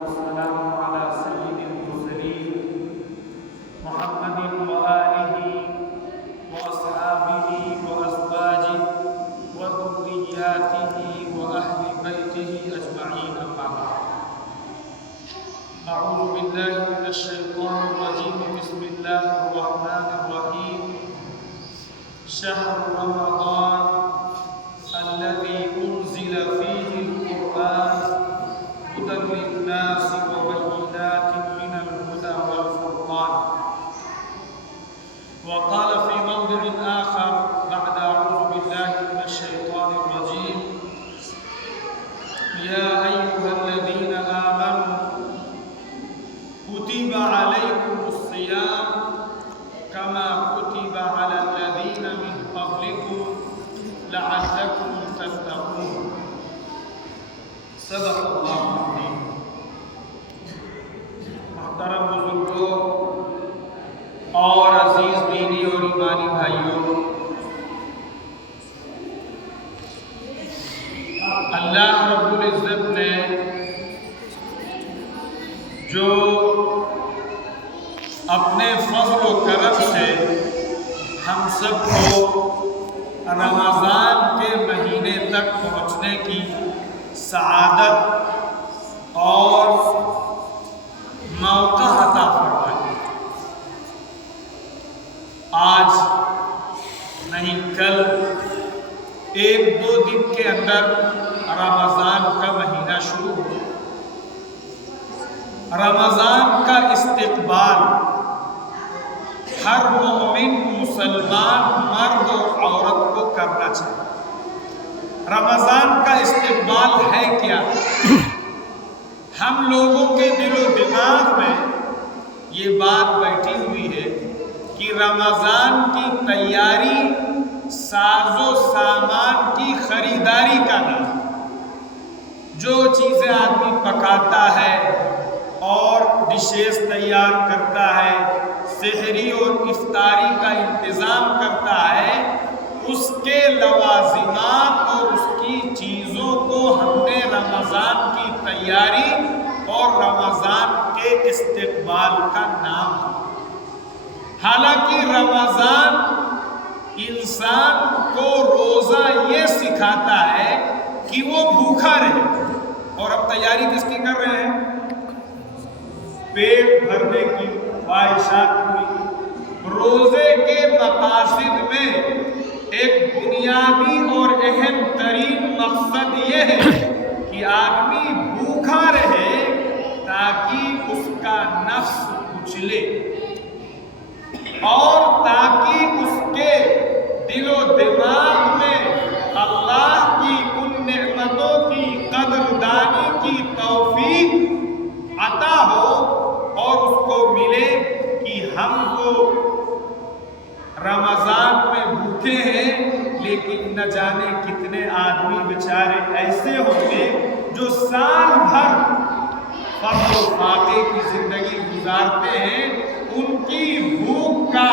والسلام على سيد المرسلين محمد وآله وأصحابه وأزواجه وذرياته وأهل بيته أجمعين أما بعد. أعوذ بالله من الشيطان الرجيم. بسم الله الرحمن الرحيم. شهر رمضان الذي أنزل فيه القرآن هدى للناس وبينات من الهدى والفرقان. وقال في موضع آخر بعد أعوذ بالله من الشيطان الرجيم: يا أيها الذين آمنوا كتب عليكم الصيام كما كتب على الذين من قبلكم لعلكم تتقون. صدق اللہ العظیم. محترم بزرگوں اور عزیز دینی اور ایمانی بھائیوں، اللہ رب العزت نے جو اپنے فضل و کرم سے ہم سب کو رمضان کے مہینے تک پہنچنے کی سعادت اور موقع عطا فرمائی. آج نہیں کل ایک دو دن کے اندر رمضان کا مہینہ شروع ہو. رمضان کا استقبال ہر مومن مسلمان مرد اور عورت کو کرنا چاہیے. رمضان کا استقبال ہے کیا؟ ہم لوگوں کے دل و دماغ میں یہ بات بیٹھی ہوئی ہے کہ رمضان کی تیاری ساز و سامان کی خریداری کا نام. جو چیزیں آدمی پکاتا ہے اور ڈشز تیار کرتا ہے، سحری اور افطاری کا انتظام کرتا ہے، اس کے لوازمات اور اس کی چیزوں کو ہم نے رمضان کی تیاری اور رمضان کے استقبال کا نام دیا. حالانکہ رمضان انسان کو روزہ یہ سکھاتا ہے کہ وہ بھوکا رہے. اور اب تیاری کس کی کر رہے ہیں؟ پیٹ بھرنے کی، خواہشات کی. روزے کے مقاصد میں ایک بنیادی اور اہم ترین مقصد یہ ہے کہ آدمی بھوکا رہے تاکہ اس کا نفس کچلے اور تاکہ اس کے دل و دماغ میں اللہ کی ان نعمتوں کی قدردانی کی توفیق عطا ہو اور اس کو ملے کہ ہم تو رمضان میں بھوکے ہیں، لیکن نہ جانے کتنے آدمی بیچارے ایسے ہوں گے جو سال بھر فقر و فاقے کی زندگی گزارتے ہیں. ان کی بھوک کا،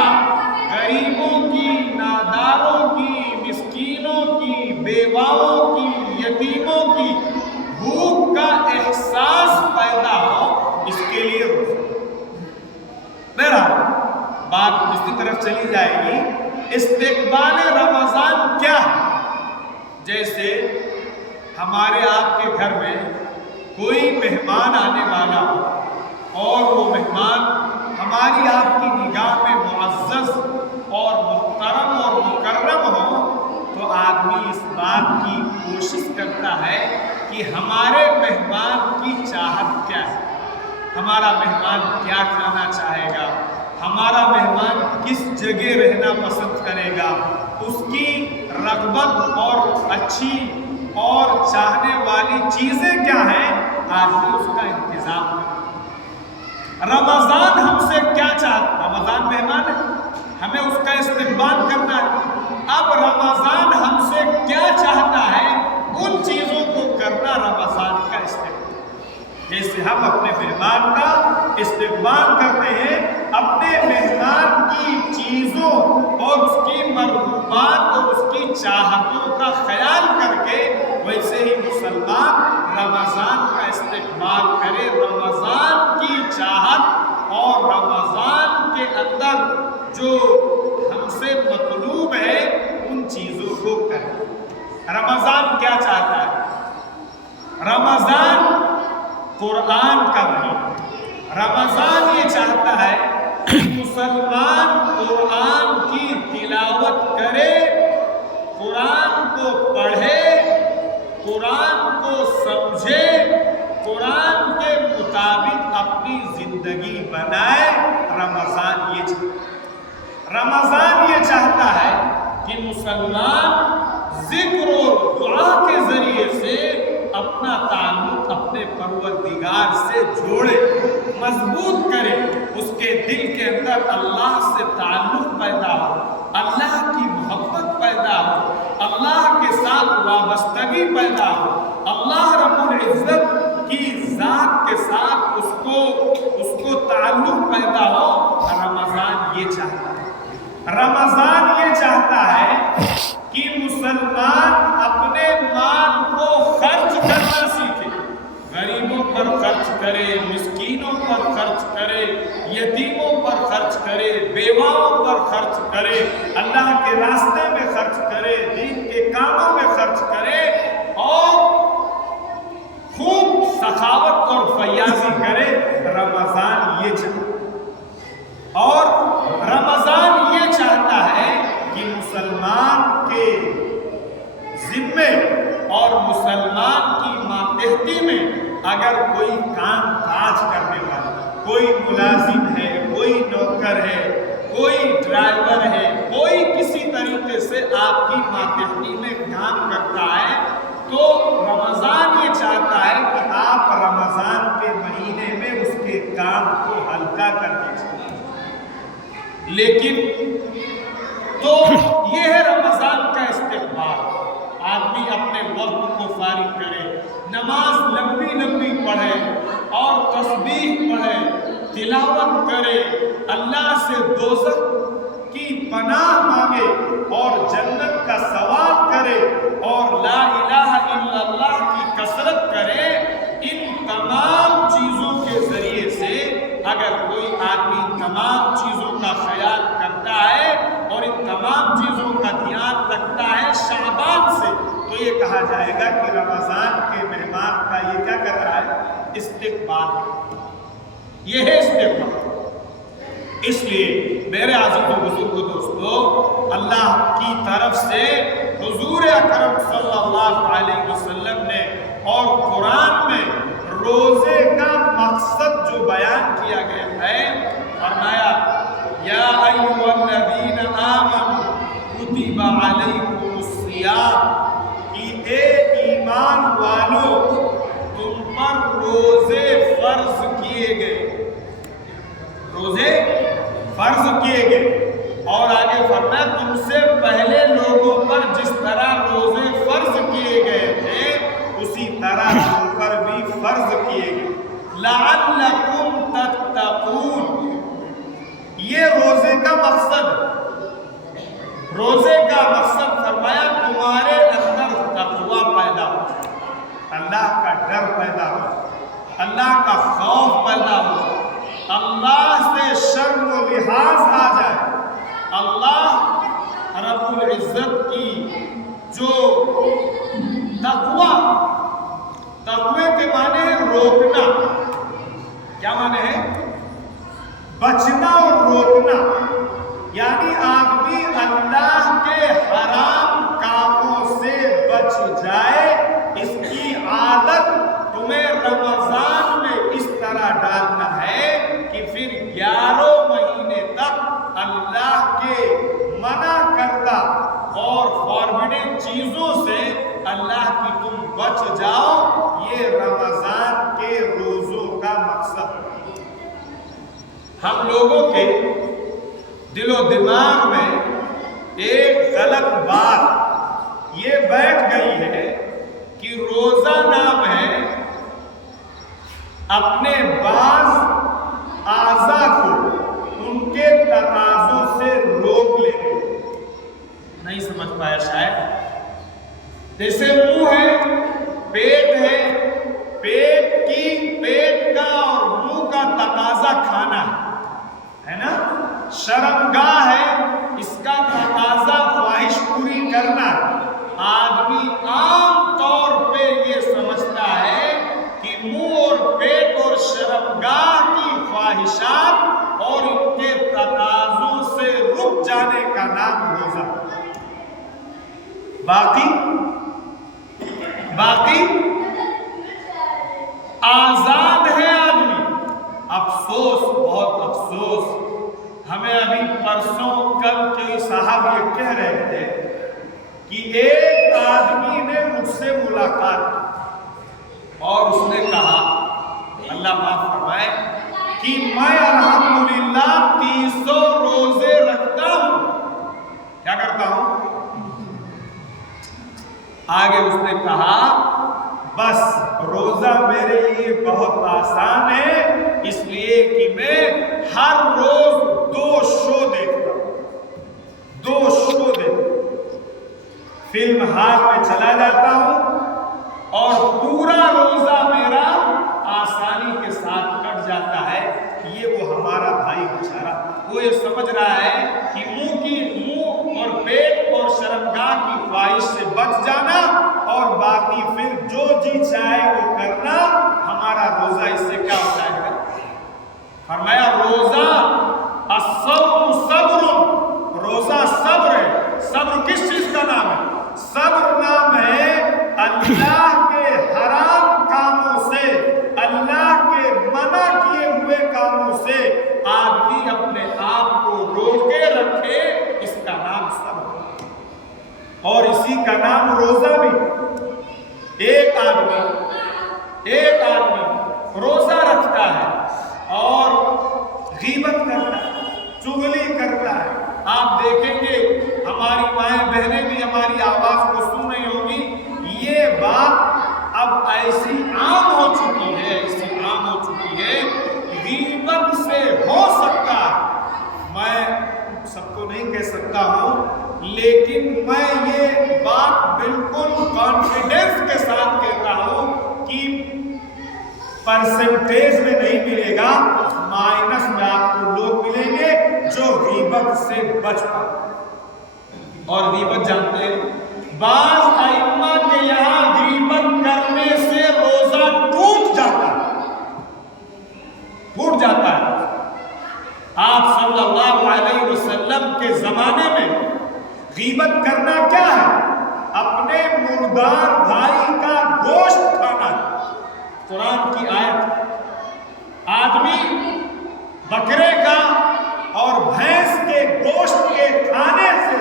غریبوں کی، ناداروں کی، مسکینوں کی، بیواؤں کی، یتیموں کی بھوک کا احساس پیدا ہو، اس کے لیے بہرحال بات دوسری طرف چلی جائے گی. استقبال رمضان کیا ہے؟ جیسے ہمارے آپ کے گھر میں کوئی مہمان آنے والا ہو اور وہ مہمان ہماری آپ کی نگاہ میں معزز اور محترم اور مکرم ہو تو آدمی اس بات کی کوشش کرتا ہے کہ ہمارے مہمان کی چاہت کیا ہے، ہمارا مہمان کیا کھانا چاہے گا، ہمارا مہمان کس جگہ رہنا پسند کرے گا، اس کی رغبت اور اچھی اور چاہنے والی چیزیں کیا ہیں، آدمی اس کا انتظام کرے. رمضان ہم سے کیا چاہتا؟ رمضان مہمان ہے، ہمیں اس کا استقبال کرنا ہے. اب رمضان ہم سے کیا چاہتا ہے، ان چیزوں کو کرنا رمضان کا استقبال. جیسے ہم اپنے مہمان کا استقبال کرتے ہیں، اپنے مہمان کی چیزوں اور اس کی مرغوبات اور اس کی چاہتوں کا خیال کر کے، ویسے ہی مسلمان رمضان کا استقبال کرے، اندر جو ہم سے مطلوب ہے ان چیزوں کو کریں۔ رمضان کیا چاہتا ہے؟ رمضان قرآن کا مہینہ، رمضان یہ چاہتا ہے کہ مسلمان قرآن کی تلاوت کرے، قرآن کو پڑھے، قرآن کو سمجھے، قرآن کے مطابق اپنی زندگی بنائے۔ رمضان یہ چاہتا ہے کہ مسلمان ذکر و دعا کے ذریعے سے اپنا تعلق اپنے پروردگار سے جوڑے، مضبوط کرے، اس کے دل کے اندر اللہ سے تعلق پیدا ہو، اللہ کی محبت پیدا ہو، اللہ کے ساتھ وابستگی پیدا ہو، اللہ رب العزت کی ذات کے ساتھ اس کو تعلق پیدا ہو۔ رمضان یہ چاہتا ہے، رمضان یہ چاہتا ہے کہ مسلمان اپنے مال کو خرچ کرنا سیکھے، غریبوں پر خرچ کرے، مسکینوں پر خرچ کرے، یتیموں پر خرچ کرے، بیواؤں پر خرچ کرے، اللہ کے راستے میں خرچ کرے، دین کے کاموں میں خرچ کرے، اور خوب سخاوت اور فیاضی کرے۔ رمضان یہ چاہتا ہے، اور رمضان یہ چاہتا ہے کہ مسلمان کے ذمے اور مسلمان کی ماتحتی میں اگر کوئی کام کاج کرنے والا، کوئی ملازم ہے، کوئی نوکر ہے، کوئی ڈرائیور ہے، کوئی کسی طریقے سے آپ کی ماتحتی میں کام کرتا ہے، تو رمضان یہ چاہتا ہے کہ آپ رمضان کے مہینے میں اس کے کام کو ہلکا کر دیجیے۔ لیکن تو یہ ہے رمضان کا استقبال، آدمی اپنے وقت کو فارغ کرے، نماز لمبی لمبی پڑھے اور تسبیح پڑھے، تلاوت کرے، اللہ سے دوزخ کی پناہ مانگے اور جنت کا سوال کرے، اور لا الہ الا اللہ کی کثرت کرے۔ ان تمام چیزوں کے ذریعے سے اگر کوئی آدمی تمام چیزوں کا خیال کرتا ہے اور ان تمام چیزوں کا دھیان رکھتا ہے شعبان سے، تو یہ کہا جائے گا کہ رمضان کے مہمان کا یہ کیا کر رہا ہے؟ استقبال۔ یہ ہے استقبال۔ اس لیے میرے عزیز و بزرگ دوستو، اللہ کی طرف سے حضور اکرم صلی اللہ علیہ وسلم نے اور قرآن میں روزے کا مقصد جو بیان کیا گیا ہے، فرمایا یا ایھا الذین آمنوا کتب علیکم الصیام، کہ اے ایمان والو تم پر روزے فرض کیے گئے، روزے فرض کیے گئے۔ اور آگے فرمایا تم سے پہلے لوگوں پر جس طرح روزے فرض کیے گئے تھے اسی طرح تم پر بھی فرض کیے گئے، لعلکم تتقون۔ یہ روزے کا مقصد، روزے کا مقصد فرمایا تمہارے اندر تقویٰ پیدا ہو، اللہ کا ڈر پیدا ہو، اللہ کا خوف پیدا ہو، اللہ سے شرم و لحاظ آ جائے، اللہ رب العزت کی جو تقوی کے معنی ہے روکنا، کیا معنی ہے؟ بچنا اور روکنا، یعنی آدمی اللہ کے حرام کاموں سے بچ جائے۔ اس کی عادت تمہیں رمضان میں اس طرح ڈالنا ہے کہ پھر 11 مہینے تک اللہ کے منع کردہ اور فاربڈن چیزوں سے اللہ کی تم بچ جاؤ۔ یہ رمضان کے روزوں کا مقصد ہے۔ ہم لوگوں کے دل و دماغ میں ایک غلط بات یہ بیٹھ گئی ہے کہ روزہ نام ہے اپنے بعض اعضاء کو ان کے تقاضوں سے روک لے۔ نہیں سمجھ پایا شاید؟ جیسے منہ ہے، پیٹ ہے، پیٹ کا اور منہ کا تقاضا کھانا ہے نا؟ شرمگاہ ہے، اس کا تقاضا خواہش پوری کرنا۔ آدمی عام طور پہ یہ سمجھتا ہے کہ منہ اور پیٹ اور شرمگاہ کی خواہشات اور ان کے تقاضوں سے رک جانے کا نام روزہ۔ باقی آزاد ہے آدمی۔ افسوس، بہت افسوس، ہمیں ابھی پرسوں کل کے صاحب یہ کہہ رہے تھے کہ ایک آدمی نے مجھ سے ملاقات کی اور اس نے کہا، اللہ معاف فرمائے، کہ میں الحمدللہ 300 روزے رکھتا ہوں۔ کیا کرتا ہوں؟ آگے اس نے کہا بس روزہ میرے لیے بہت آسان ہے، اس لیے کہ میں ہر روز 2 شو دیکھتا ہوں، 2 شو دیکھتا ہوں، فلم ہال میں چلا جاتا ہوں اور پورا روزہ میرا آسانی کے ساتھ کٹ جاتا ہے۔ یہ وہ ہمارا بھائی بیچارہ، وہ یہ سمجھ رہا ہے کہ منہ اور پیٹ اور شرمگاہ کی خواہش سے بچ جانا اور باقی پھر جو جی چاہے وہ کرنا، ہمارا روزہ اس سے کیا ہوتا ہے؟ فرمایا روزہ الصوم صبر، روزہ صبر ہے۔ صبر کس چیز کا نام ہے؟ صبر نام ہے اللہ کے حرام کاموں سے، اللہ کے منع کیے ہوئے کاموں سے آدمی اپنے آپ کو روکے رکھے، اس کا نام صبر ہے اور اسی کا نام روزہ بھی۔ ایک آدمی روزہ رکھتا ہے اور غیبت کرتا ہے، چغلی کرتا ہے۔ آپ دیکھیں گے ہماری مائیں بہنیں بھی ہماری آواز کو سن رہی ہوں گی، یہ بات اب ایسی عام ہو چکی ہے، غیبت سے ہو سکتا ہے، میں سب کو نہیں کہہ سکتا ہوں، لیکن میں یہ بات بالکل کانفیڈنس کے ساتھ کہتا ہوں کہ پرسنٹیج میں نہیں ملے گا، مائنس میں آپ کو لوگ ملیں گے جو غیبت سے بچ پائے۔ اور غیبت جانتے ہیں بعض ائمہ کے یہاں غیبت کرنے سے روزہ ٹوٹ جاتا ہے۔ آپ صلی اللہ علیہ وسلم کے زمانے میں غیبت کرنا کیا ہے؟ اپنے مردار بھائی کا گوشت کھانا۔ قرآن کی آیت، آدمی بکرے کا اور بھینس کے گوشت کے کھانے سے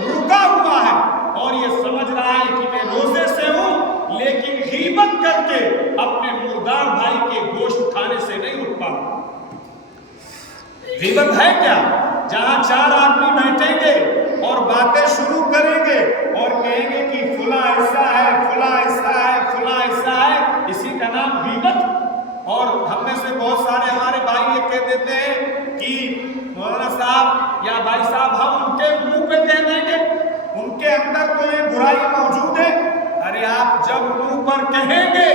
رکا ہوا ہے اور یہ سمجھ رہا ہے کہ میں روزے سے ہوں، لیکن غیبت کر کے اپنے مردار بھائی کے گوشت کھانے سے نہیں رک پاؤں۔ غیبت ہے کیا؟ جہاں 4 آدمی بیٹھیں گے اور باتیں شروع کریں گے اور کہیں گے کہ فلاں ایسا ہے، فلاں ایسا ہے، فلاں ایسا ہے، اسی کا نام غیبت۔ اور ہم میں سے بہت سارے ہمارے بھائی یہ کہہ دیتے ہیں کہ مولانا صاحب یا بھائی صاحب ہم ان کے منہ پہ کہہ دیں گے، ان کے اندر تو یہ برائی موجود ہے۔ ارے آپ جب منہ پر کہیں گے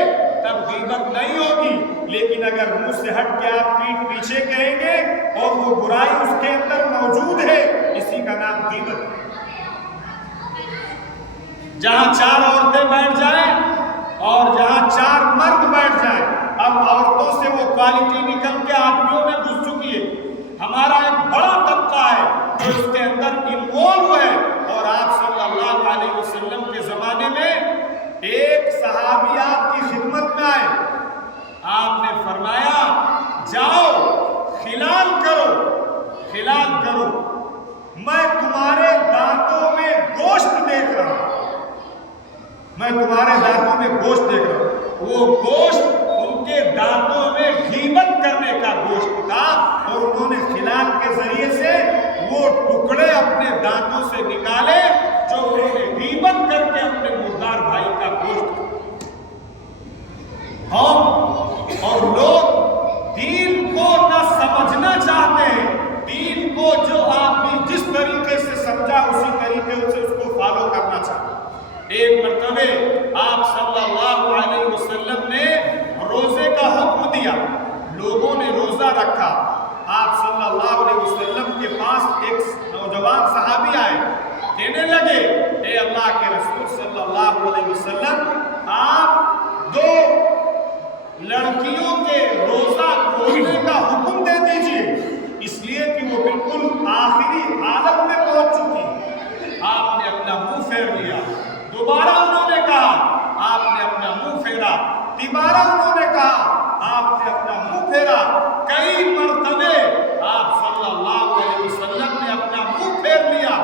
تب غیبت نہیں ہوگی، لیکن اگر منہ سے ہٹ کے آپ پیٹھ پیچھے کہیں گے اور وہ برائی اس کے اندر موجود ہے، اسی کا نام غیبت ہے۔ جہاں 4 عورتیں بیٹھ جائیں اور جہاں 4 مرد بیٹھ جائیں، اب عورتوں سے وہ کوالٹی نکل کے آدمیوں میں گھس چکی ہے۔ ہمارا ایک بڑا طبقہ ہے جو اس کے اندر انوالو ہے، اور آپ صلی اللہ علیہ وسلم کے زمانے میں ایک صحابی آپ کی خدمت میں آئے، آپ نے فرمایا جاؤ خلال کرو، میں تمہارے دانتوں میں گوشت دیکھ رہا ہوں، وہ گوشت ان کے دانتوں میں غیبت کرنے کا گوشت تھا، اور انہوں نے خلال کے ذریعے سے وہ ٹکڑے اپنے دانتوں سے نکالے جو انہوں نے غیبت کر کے اپنے مردار بھائی کا گوشت۔ ہم اور لوگ دین کو نہ سمجھنا چاہتے ہیں، دین کو جو آدمی جس طریقے سے سمجھا اسی طریقے سے اس کو فالو کرنا چاہتے ہیں۔ ایک مرتبہ آپ صلی اللہ علیہ وسلم نے روزے کا حکم دیا، لوگوں نے روزہ رکھا، آپ صلی اللہ علیہ وسلم کے پاس ایک نوجوان صحابی آئے، کہنے لگے اے اللہ کے رسول صلی اللہ علیہ وسلم، آپ 2 لڑکیوں کے روزہ کھولنے کا حکم دے دیجئے، اس لیے کہ وہ بالکل آخری حالت میں پہنچ چکی۔ آپ نے اپنا منہ پھیر لیا، دوبارہ انہوں نے کہا، آپ نے اپنا منہ پھیرا، دوبارہ انہوں نے کہا، آپ نے اپنا منہ پھیرا، کئی مرتبے آپ صلی اللہ علیہ وسلم نے اپنا منہ پھیر لیا،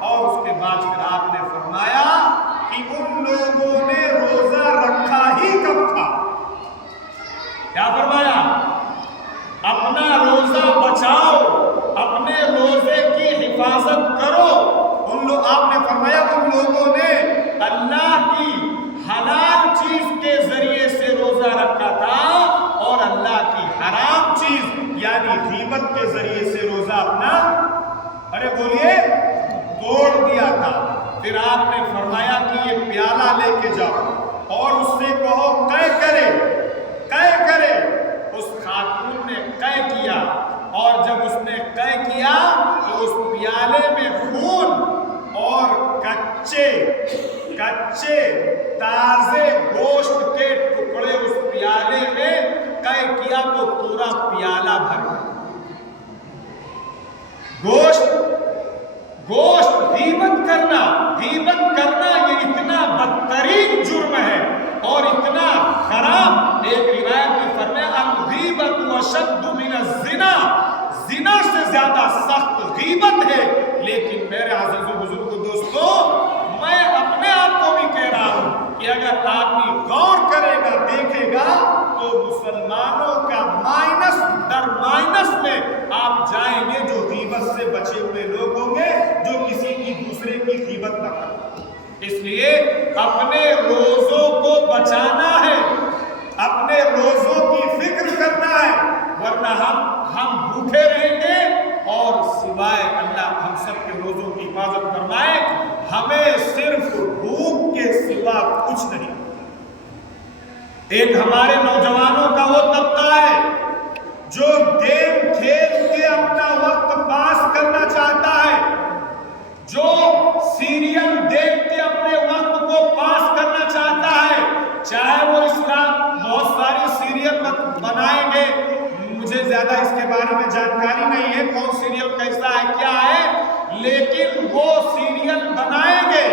اور اس کے بعد پھر آپ نے فرمایا کہ ان لوگوں نے روزہ رکھا ہی کب تھا؟ کیا فرمایا؟ اپنا روزہ بچاؤ، اپنے روزے کی حفاظت کرو۔ آپ نے فرمایا ان لوگوں نے اللہ کی حلال چیز کے ذریعے سے روزہ رکھا تھا اور اللہ کی حرام چیز یعنی غیبت کے ذریعے سے روزہ اپنا بولیے توڑ دیا تھا۔ پھر آپ نے فرمایا کہ یہ پیالہ لے کے جاؤ اور اس سے کہو قے کرے۔ اس خاتون نے قے کیا، اور جب اس نے قے کیا تو اس پیالے میں خون اور کچے تازے گوشت کے ٹکڑے اس پیالے میں قے کیا تو پورا پیالہ بھر گیا۔ گوشت غیبت کرنا یہ اتنا بدترین جرم ہے اور اتنا خراب۔ ایک روایت میں فرمایا الغیبت اشد من الزنا، زنا سے زیادہ سخت غیبت ہے۔ لیکن میرے عزیز و بزرگ دوستو، میں اپنے آپ کو بھی کہہ رہا ہوں کہ اگر آدمی غور کرے گا، دیکھے گا تو مسلمانوں کا مائنس در مائنس میں آپ جائیں گے جو غیبت سے بچے ہوئے لوگ ہوں گے، جو کسی کی دوسرے کی غیبت نہ کریں۔ اس لیے اپنے روزوں کو بچانا ہے، اپنے روزوں کی فکر کرنا ہے، ورنہ ہم بھوکے رہیں گے اور سوائے اللہ ہم سب کے روزوں کی حفاظت فرمائے، ہمیں صرف بھوک کے سوا کچھ نہیں۔ ایک ہمارے نوجوانوں کا وہ طبقہ ہے جو گیم کھیل کے اپنا وقت پاس کرنا چاہتا ہے، جو سیریل دیکھ کے اپنے وقت کو پاس کرنا چاہتا ہے، چاہے وہ اسلام بہت ساری سیریل بنائیں گے، مجھے زیادہ اس کے بارے میں جانکاری نہیں ہے کون سیریل کیسا ہے کیا ہے، لیکن وہ سیریل بنائیں گے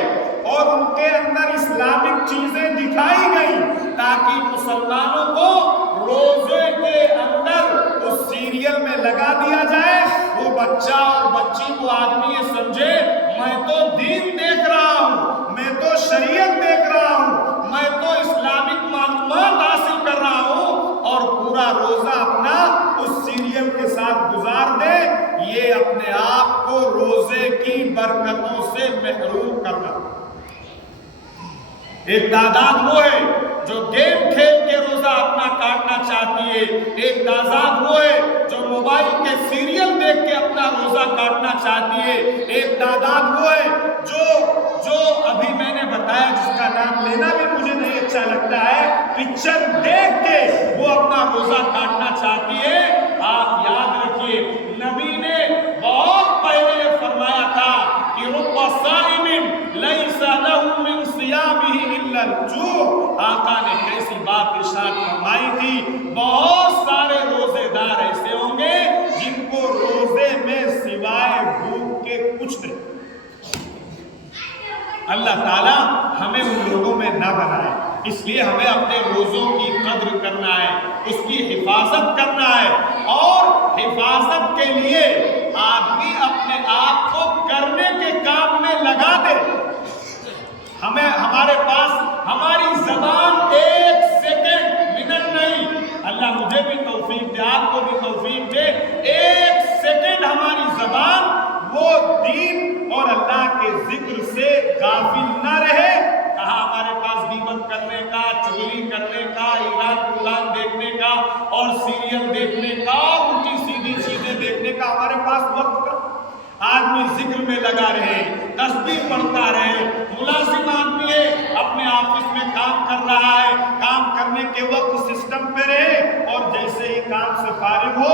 اور ان کے اندر اسلامک چیزیں دکھائی گئی تاکہ مسلمانوں کو روزے کے اندر اس سیریل میں لگا دیا جائے، وہ بچہ اور بچی کو آدمی یہ سمجھے میں تو دین دیکھ رہا ہوں، میں تو شریعت دیکھ رہا ہوں، میں تو اسلامک معلومات حاصل کر رہا ہوں، اور پورا روزہ اپنا اس سیریل کے ساتھ گزار دے۔ یہ اپنے آپ کو روزے کی برکتوں سے محروم کرنا۔ ایک تعداد وہ ہے جو گیم کھیل کے روزہ اپنا کاٹنا چاہتی ہے، ایک تعداد وہ ہے جو موبائل کے سیریل دیکھ کے اپنا روزہ کاٹنا چاہتی ہے، ایک تعداد وہ ہے جو ابھی میں نے بتایا جس کا نام لینا بھی مجھے نہیں اچھا لگتا ہے، پکچر دیکھ کے وہ اپنا روزہ کاٹنا چاہتی ہے۔ آپ یاد رکھیے نبی نے بہت پہلے فرمایا تھا کہ رب صائم لیس لہ من صیامہ الا الجوع۔ آقا نے کیسی بات ارشاد فرمائی تھی، بہت سارے روزے دار ایسے ہوں گے جن کو روزے میں سوائے بھوک کے کچھ نہیں۔ اللہ تعالیٰ ہمیں ان لوگوں میں نہ بنائے، اس لیے ہمیں اپنے روزوں کی قدر کرنا ہے، اس کی حفاظت کرنا ہے، اور حفاظت کے لیے آدمی اپنے آپ کو کرنے کے کام میں لگا دے۔ ہمارے پاس ہماری زبان ایک سیکنڈ منٹ نہیں، اللہ مجھے بھی توفیق دے، آپ کو بھی توفیق دے، ایک سیکنڈ ہماری زبان وہ دین اور اللہ کے ذکر سے غافل نہ رہے۔ کہا ہمارے پاس غیبت کرنے کا، چغلی کرنے کا، اعلان دیکھنے کا اور سیریل دیکھنے کا اور الٹی سیدھی چیزیں دیکھنے کا ہمارے پاس وقت کا۔ آدمی ذکر میں لگا رہے، تسبیح پڑھتا رہے، ملازم آدمی ہے اپنے آفس میں کام کر رہا ہے، کام کرنے کے وقت سسٹم پہ رہے اور جیسے ہی کام سے فارغ ہو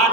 8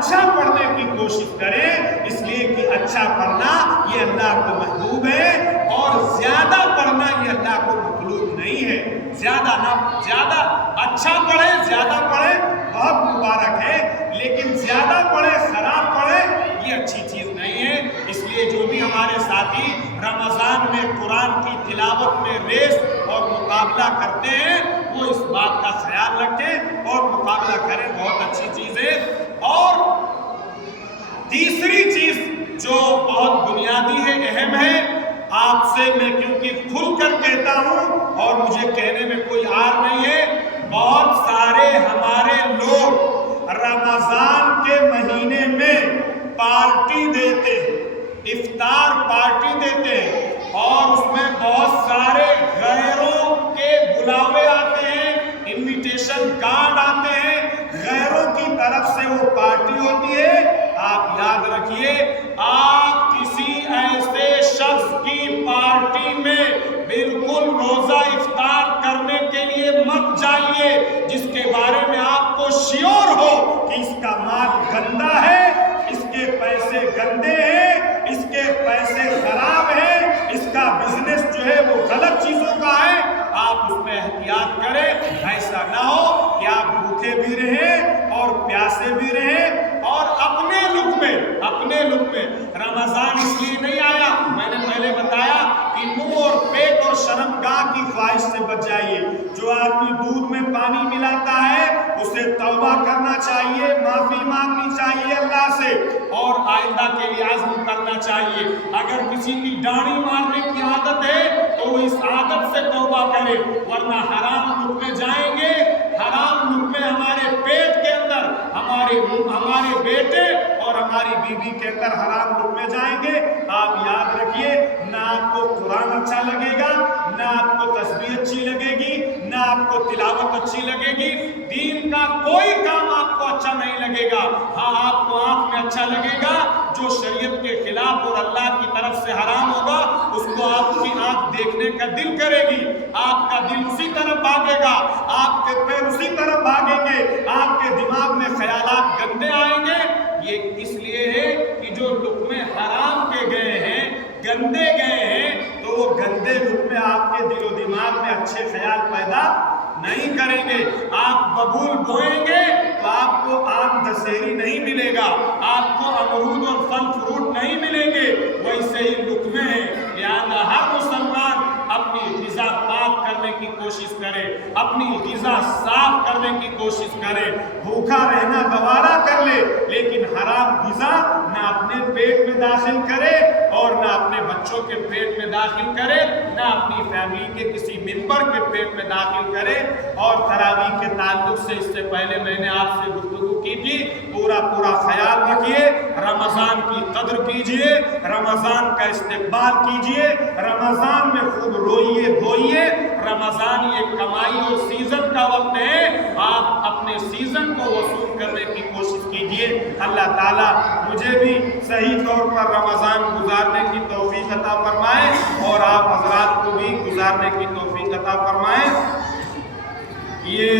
اچھا پڑھنے کی کوشش کریں، اس لیے کہ اچھا پڑھنا یہ اللہ کو محبوب ہے، اور زیادہ پڑھنا یہ اللہ کو مطلوب نہیں ہے۔ زیادہ اچھا پڑھیں، زیادہ پڑھیں بہت مبارک ہے، لیکن زیادہ پڑھیں خراب پڑھیں یہ اچھی چیز نہیں ہے۔ اس لیے جو بھی ہمارے ساتھی رمضان میں قرآن کی تلاوت میں ریس اور مقابلہ کرتے ہیں وہ اس بات کا خیال رکھیں اور مقابلہ کریں، بہت اچھی چیز ہے۔ اور تیسری چیز جو بہت بنیادی ہے، اہم ہے، آپ سے میں کیونکہ کھل کر کہتا ہوں اور مجھے کہنے میں کوئی عار نہیں ہے، بہت سارے ہمارے لوگ رمضان کے مہینے میں پارٹی دیتے ہیں، افطار پارٹی دیتے ہیں، اور اس میں بہت سارے غیروں کے بلاوے آتے ہیں، انویٹیشن کارڈ آتے ہیں، غیروں کی طرف سے وہ پارٹی ہوتی ہے۔ آپ یاد رکھیے، آپ کسی ایسے شخص کی پارٹی میں بالکل روزہ افطار کرنے کے لیے مت جائیے جس کے بارے میں آپ کو شیور ہو کہ اس کا مال گندا ہے، اس کے پیسے گندے ہیں، اس کے پیسے خراب ہیں، اس کا بزنس جو ہے وہ غلط چیزوں کا ہے۔ آپ اس میں احتیاط کریں، ایسا نہ ہو کہ آپ بھوکے بھی رہیں اور پیاسے بھی رہیں، اور اپنے لک میں رمضان اس لیے نہیں آیا، میں نے پہلے بتایا کہ منہ اور پیٹ اور شرمگاہ کی خواہش سے بچ جائیے۔ جو آدمی دودھ میں پانی ملاتا ہے اسے توبہ کرنا چاہیے، معافی مانگنی چاہیے اللہ سے، اور آئندہ کے لیے عزم کرنا چاہیے۔ اگر کسی کی ڈاڑھی مارنے کی عادت ہے تو وہ اس عادت سے توبہ کرے، ورنہ حرام لک میں جائیں گے، حرام لک میں ہمارے پیٹ کے اندر ہمارے بیٹے اور ہماری بیوی کے اندر حرام لک میں جائیں گے۔ آپ یاد رکھیے، نہ آپ کو قرآن اچھا لگے گا، نہ آپ کو تسبیح اچھی لگے گی، نہ آپ کو تلاوت اچھی لگے گی، دین کا کوئی کام آپ کو اچھا نہیں لگے گا۔ ہاں، آپ کو آنکھ میں اچھا لگے گا، جو شریعت کے خلاف اور اللہ کی طرف سے حرام ہوگا اس کو آپ کی آنکھ دیکھنے کا دل کرے گی، آپ کا دل اسی طرف بھاگے گا، آپ کے پیر اسی طرف بھاگیں گے، آپ کے دماغ میں خیالات گندے آئیں گے۔ یہ اس لیے ہے کہ جو لقمے حرام کے گئے ہیں، گندے گئے ہیں، تو وہ گندے لقمے آپ کے دل و دماغ میں اچھے خیال پیدا نہیں کریں گے۔ آپ ببول بوئیں گے تو آپ کو آم دسہری نہیں ملے گا، آپ کو امرود اور پھل فروٹ نہیں ملیں گے، ویسے ہی لقمے ہیں۔ لہذا ہر مسلمان اپنی غذا پاک کرنے کی کوشش کرے، اپنی غذا صاف کرنے کی کوشش کرے، بھوکا رہنا گوارا کر لے، لیکن حرام غذا نہ اپنے پیٹ میں داخل کرے اور نہ اپنے بچوں کے پیٹ میں داخل کرے، نہ اپنی فیملی کے کسی ممبر کے پیٹ میں داخل کرے۔ اور تراویح کے تعلق سے اس سے پہلے میں نے آپ سے گفتگو کی تھی، پورا خیال رکھیے، رمضان کی قدر کیجئے، رمضان کا استقبال کیجئے، رمضان میں خوب روئیے دھوئیے۔ رمضان یہ کمائی اور سیزن کا وقت ہے، آپ اپنے سیزن کو وصول کرنے کی کوشش کیجئے۔ اللہ تعالیٰ مجھے بھی صحیح طور پر رمضان گزارنے کی توفیق عطا فرمائے اور آپ حضرات کو بھی گزارنے کی توفیق عطا فرمائے۔ یہ